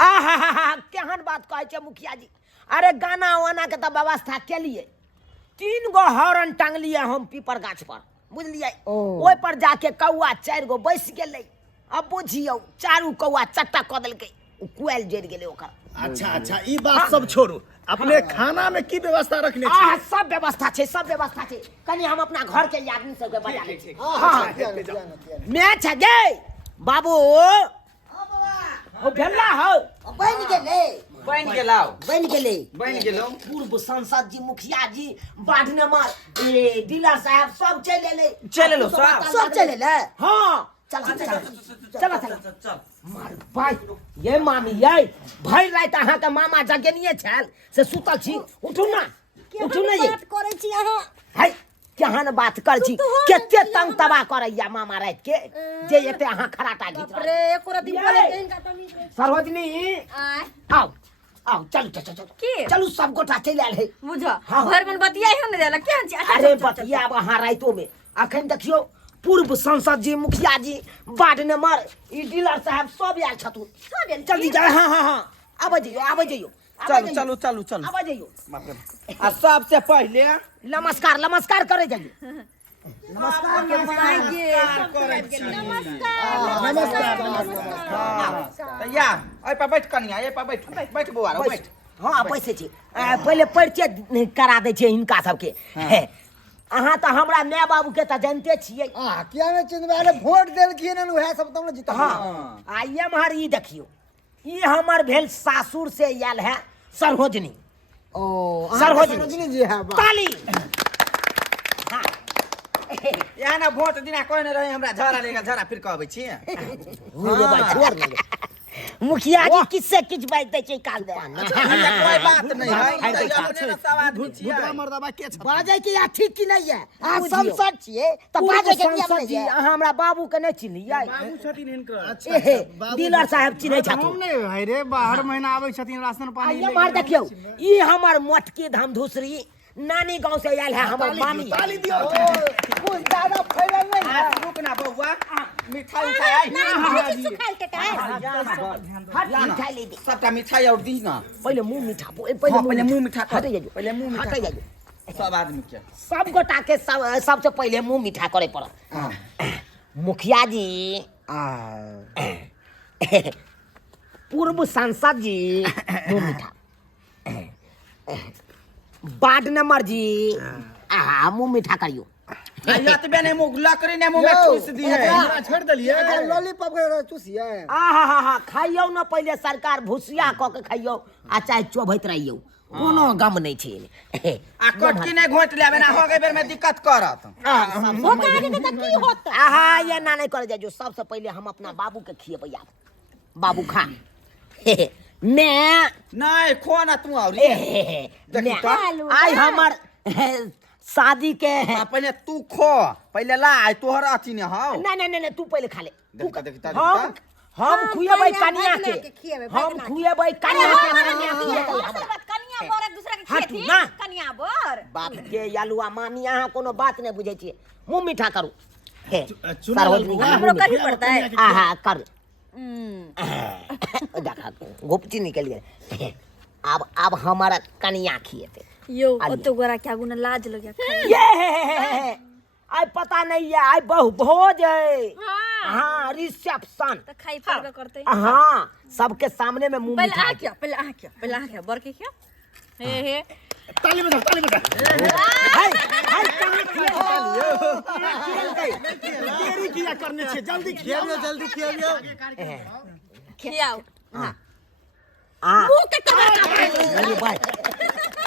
केहन बात कहे छे मुखिया जी। अरे गाना वाना के तो व्यवस्था के लिए 3 गो हॉर्न टांगलिए हम पीपर गाछ पर बुझलिए। ओइ पर जाके कौआ 4 गो बैस गेलै। अब बुझियो चारू कौआ चट्टा क देलकै कुएल जड़ गेलै ओकर। अच्छा ई बात सब छोड़ू अपने खाना में की व्यवस्था रखने छी? सब व्यवस्था छे सब व्यवस्था छे। कनी हम अपना घर के आदमी सब के बजा लै छी। हां मैच है गे बाबू। ओ भेला हो बन गेले बन गेलो पूर्व सांसद जी मुखिया जी बाढ़ने मार डीलर साहब सब चल लो सब चले ले। हां चल मार भाई ये मामी ये भई रात अहाँ के मामा जगेनिए छल से सुतल छी। उठू ना ये बात करे छी अहाँ। हाय केहन बात कर छी केते तंग तबा करैया मामा रात के जे एते अहाँ खराटा घिच रे एको रति बोले के इनका तमीज नहीं। सरोजनी आओ चलू सब गोटा चल आयल है बुझो घर में बतियाई हो न देला केहन छी। अरे बतिया अब अहाँ राइतो में अखन देखियो पूर्व सांसद जी मुखिया जी बाढ़ ने मर ई डीलर साहब सब आयल छथुन। जल्दी जा। हां आबे जइयो चलो आबे जइयो। आ सबसे पहले नमस्कार करे जाइए। या ओइ पर बैठ कनिया ए पर बैठ बौआ बैठ। हां बैसे छी पहले परिचय करा दे छै हिनका सबके। अहाँ तो हमरा माय बाबू के तो जानते छियै। किया ने चिन्हवाले वोट देलखिन न उहे सब तुमने जीता। हां आइए महर ई देखियो ई हमर भेल सासुर से आयल है सरोजनी। सरोजनी जी है ताली। या ना वोट दिना कोई न रहे हमरा झरा लेगा झरा फिर कहबै छी। रे भाई छोड़ ले मुखिया जी किससे किछ बात दे छै काल दे। कोई बात नहीं है अपने सवाल पूछिए मर्दबा के छ बाजे के या ठीक की नहीं है। आ संसद छिए त बाजे के नियम नहीं है। अहाँ हमरा बाबू के नहीं चिन्हियै। बाबू छथिन हिनकर। अच्छा डीलर साहब चिन्है छथुन। हम नहीं है रे बाहर महीना आबै छथिन राशन पानी ये मार देखियो ई हमर मोटकी धमधुसरी नानी गांव से आयल है हमर मामी। ताली दियो। कुछ ज्यादा फैलल नहीं है। रुक ना बौआ मिठाई आई सुखाल के काय हट मिठाई ले दे। सबटा मिठाई और दी ना पहले मुंह मीठा पहले मुंह मीठा कर। हटे जाइयो पहले मुंह मीठा हटे कर। जाइयो सब आदमी के सब गोटा के सबसे पहले मुंह मीठा करे पड़त। मुखिया जी पूर्व सांसद जी मुंह मीठा। वार्ड नंबर जी मुंह मीठा करियो। यतबे ने मुंह लकड़ी ने मुंह में ठूस दी है। छोड़ दलिए लॉलीपॉप के चूसिए। खाइयो न पहले सरकार भुसिया क के खाइयो आ चाहे चोभैत रहियो कोनो गम नहीं छे। आ कटकी ने घोट लेबे ना हो गए बेर में दिक्कत करत। वो काहे के त की होता। ये ना नहीं करे जाइयो। सबसे पहले हम अपना बाबू के खिएबै। बाबू खा मैं नहीं खो ना तू और आई हमर शादी के पहले तू खो पहले ला तोहर अथी ने हां। नहीं तू पहले खा ले। देख हम खुएबै कन्या के। हम खुएबै कन्या के। कनिया बर एक दूसरा के खेती ना कनिया बर बाप के यालुआ मामी अहाँ कोनो बात नहीं बुझे छिए। मुंह मीठा करू। हमरो करी पड़ता है। कर देखा गोपची निकल गए। अब हमारा कन्या खिएते यो तो गोरा क्या गुना लाज लगे ये आई पता नहीं है आई बहु भोज है। हाँ रिसेप्शन तो खाई पड़बे करते। हाँ सबके सामने में मुंह पहले मीठा आ क्या पहले आ क्या बर के क्या हे ताली बजा हाय कहाँ देरी किया करने छे जल्दी खियाओ खियाओ। मुंह के कमर का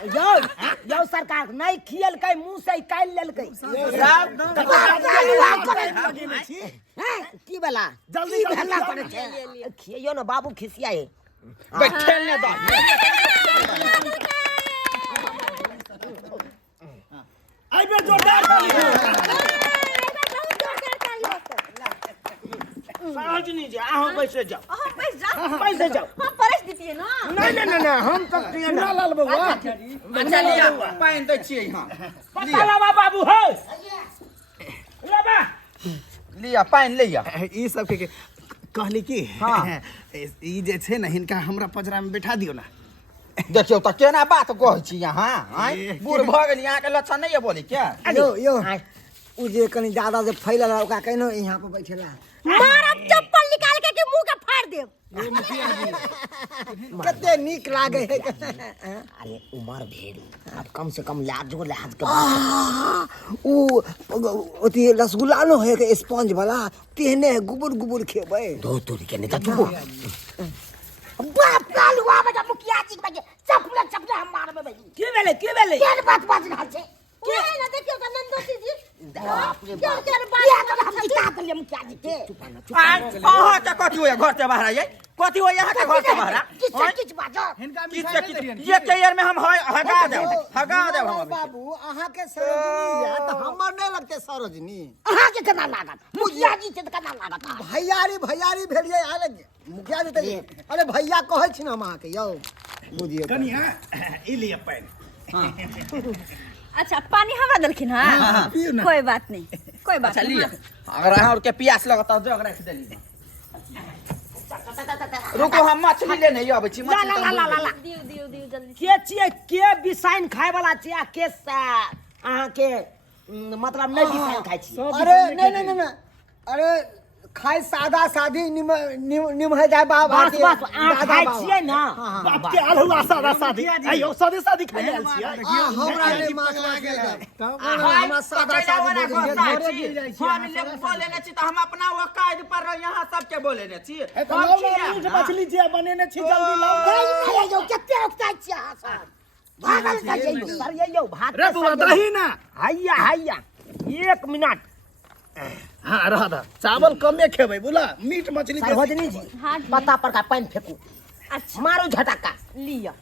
यो सरकार नहीं खियल कई मुंह से काल लेलकै। की बला जल्दी हल्ला करे छे खियो न बाबू खिसियाए। बैठल ने दा आई बे जोरदार ताली। सरोजनी जी आओ बैसे जाओ। बैसे जाओ। हम परस दीजिए ना। नहीं हम तो ना लाल बउआ। अच्छा लिया पानी दे छिए हां पताला बाबू हो। लेबा लिया पानी लिया। ई सब के कहली कि हाँ। ई जे छै ने हिनका हमरा पजरा में बैठा दियो ना। देखियो त केना बात कहै छी यहाँ ए, बूढ़ भ गेल यहाँ के लक्षण नहीं है बोली क्या यो उ जे कनी ज्यादा जे फैलल है ओकरा कहनो यहाँ पे बैठेला मारब चप्पल निकाल के कि मुंह के फाड़ देब। कते नीक लागे है अरे उमर भेल अब कम से कम लाजो लाज के उ ओती रसगुल्ला नो है के स्पंज वाला तेहने गुबुर गुबुर खेबै दो तोरी के नेता चुप बाप काल हुआ बजा मुखिया जी के चपले हम मारबे भाई के भेले केन बात बाज रहल छै के ना देखियो त नंदोसी जी बाप रे क्या बाप क्या ये तो हम निकाल दिए मुखिया जी के अहाँ के कथी होय घर से बाहर आइए कथी होय यहाँ के घर से बाहर किछ बाजो ये कैरियर में हम हगा देब हम अभी। बाबू अहाँ के सरोजनी या त हमर नै लगते सरोजनी अहाँ के केना लागत मुखिया जी से केना लागत भैयारी भेलिए आले मुखिया जी त अरे भैया कहै छी न हम अहाँ के यौ बुझिए कनिया ई लिए पानी। अच्छा पानी हमरा देलखिन हां पियो ना। कोई बात नहीं कोई बात अच्छा नहीं। लिया अगर अहाँ और के प्यास लगता जग रख देली रुको हम मछली लेने आबै छी ला ला ला ला ला दियो जल्दी। के छिए के बिसाइन खाय वाला छिए के अहाँ के मतलब नहीं बिसाइन खाय छी अरे नहीं अरे खाए सादा सादी निम है जाए बाबा बस अहाँ खाय छिए ना बाप के आल हुआ सादा शादी आइयो सादे शादी खाइ आयल छियै। हमरा ने माछ लागे हमरा सादा सादी बोले छी त हम अपना वकायद पर यहाँ सबके बोले ने छी ए तो लाओ ना मीट मछली जे बनेने छी जल्दी लाओ। यो केते उक्ताइ छी अहाँ सब भागल जाइयो सर यो भात रे बुआ दही ना। हैया 1 मिनट हां रह चावल कमे खेबै बुला मीट मछली बेसी सरवजनी जी हाँ जी। पत्ता पर का पानी फेंकू अच्छा मारो झटका लियो।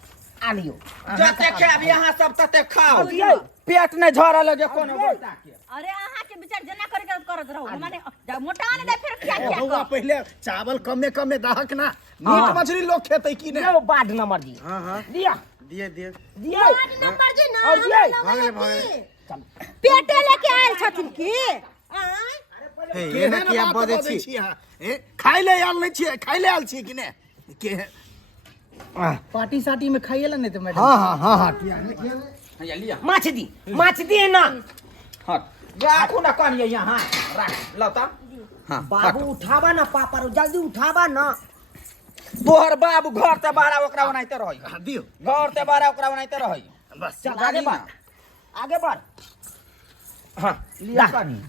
आ लियो जते खाब यहाँ सब तते खाओ दियै। पेट नहीं झरा लगे कोनो गोटा के अरे अहाँ के विचार जना करे के करत रहू माने मोटा ने दे फिर क्या क्या बउआ पहले चावल कमे दहक ना मीट मछली लोग खेतै कि नहीं। यो वार्ड नंबर जी हां दिया दिए दिया नंबर जी ना और दियै पेटे लेके आयल छथिन की हे ना किया बजे छी ए खाइ ले आयल नहीं छी खाइ ले आयल छी कि नहीं के पार्टी साटी में खाइए नहीं तो मैडम हां या लिया माछ दी ना हट राखू ना कनिए यहाँ राख लता हां बाबू उठावा ना पापा जल्दी उठावा ना तोहर बाबू घर से बाहर ओकरा बनाइते रही दियो घर से बाहर ओकरा बनाइते रही बस चल आगे बढ़ हाँ लिया कनी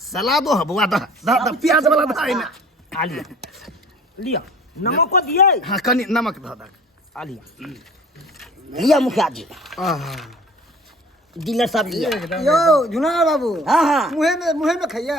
सलादो है बुआ दा प्याज वाला दा ना आ लिया लिया नमक को दिए हां कनी नमक ध दा आ लिया लिया मुखिया जी डीलर साहब लिया यो जुना बाबू हाँ मुहे में खाइए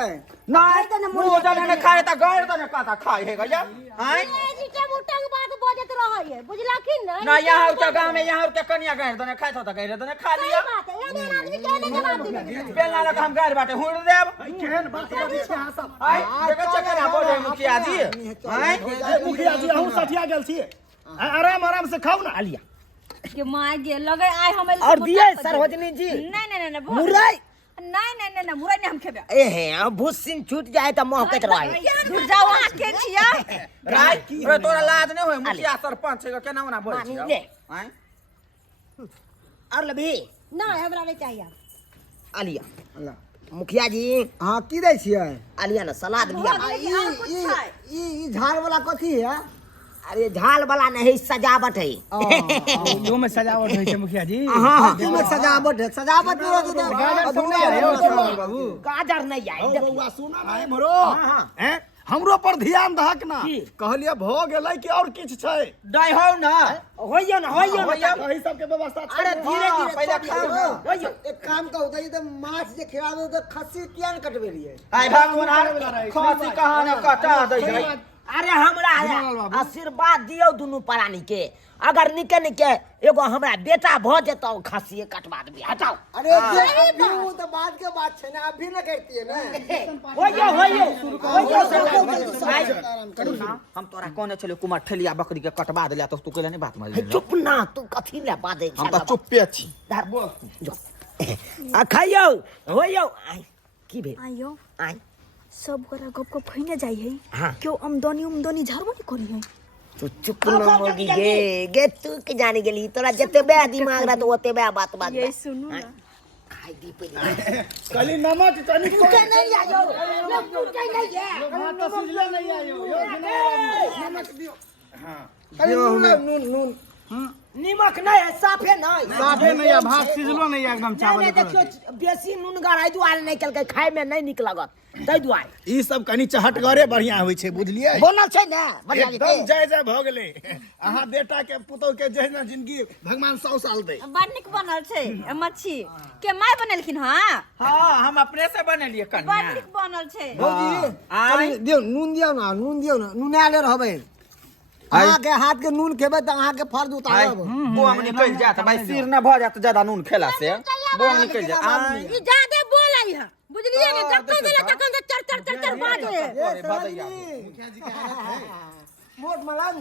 नहीं मुंह जाने ने खाए त गैर दने काता खाए है गया हैं जी के मुटंग बात बजत रहइए बुझलखिन न ना यहाँ के गांव में यहाँ के कनिया गैर दने खाए त गैर दने खा लिया बात है ये आदमी के ने जवाब दिले बेलना लगा हम गैर बाटे हुड़ देब केहन बात बजै छी अहाँ सब आई देखै छ केना बोले मुखिया जी हैं मुखिया जी अहूँ सठिया गेल छी आराम से खाओ ना। आ लिया के मार गे लगे आइ हम और दिए सरवजनी जी नहीं मुरई नहीं मुरई नहीं हम खेबे ए हे भूसिन छूट जाए त महकत रहे दूर जाओ आ के छिया राय रे तोरा लाज नहीं होय मुखिया सरपंच के केना ओना बोल छी ले। हैं और लबी ना हमरा नहीं चाहिए आ लिया मुखिया जी हाँ की दै छियै आ लिया ना सलाद लिया ई झाड़ वाला कथी है अरे झाल वाला नहीं सजावट है जो में सजावट होय छै मुखिया जी हाँ में सजावट है सजावट में रहत बाबू गाजर नहीं आई बउआ सुना ना हमरो हैं हमरो पर ध्यान दहक ना की? कहलिए भ गेलै कि और किछ छै दई हो ना होइयो ना एही सब के व्यवस्था छै अरे धीरे हाँ, धीरे पहले खाओ ना। होइयो एक काम कहू तो माछ जे खिलाबे तो खस्सी किया न कटबे लिए आई भगवान खासी कहां ने कटा दई है अरे हमरा आशीर्वाद दियो दुनू प्राणी के अगर निके निके एगो हमरा बेटा भ जेतौ खस्सी कटवा देबी हटाओ अरे वो तो बात के बात है ना आप भी ना कहती है ना होइयो हम तोरा कोने चले कुमार ठेलिया बकरी के कटवा देला तो तू कहले नहीं बात मारी चुप ना तू कथी ले बादे हम तो चुप्पे छी धर बोल आ खाइयो होइयो आई की भेल आइयो आई सब करा गप गप खइने जाई है हाँ। क्यों आमदनी झारबो नहीं करी है तू चुप न मोगी गे तू के जाने गेली तोरा जते बे दिमाग रहा तो ओते बे बात बात ये सुनू ना खाई दी पहले कली नमक तनी को के नहीं आयो लोग तू के नहीं है भात तो सिझले नहीं आयो यो नमक दियो हां नून नीमक नहीं है साफे नहीं साफे नहीं है भात सिझलो नहीं है एकदम चावल नहीं देखियो बेसी नूनगर आई दुआरे नहीं कल के खाए में नहीं निक लागत तै दुआरे ई सब कनी चहटगरे बढ़िया होय छै बुझलियै बोनल छै ने बढ़िया एकदम जय जय भ गेलै अहाँ बेटा के पुतौ के जहिना जिंदगी भगवान 100 साल दे बड़ निक बनल छै मच्छी के माय बनेलखिन हां हाँ हम अपने से बनेलिए बड़ कन्या निक बनल छै भौजी कनी दियो ना नुनाले रहबे अहाँ के हाथ के नून खेबे त अहाँ के फर्ज उतारब बोंग निकल जात भाई सिर न भ जात ज्यादा नून खेला से बोंग निकल जात आई ई जादे बोलै है बुझलिए ने जब गेले तखन से चर बाजे मोट मलान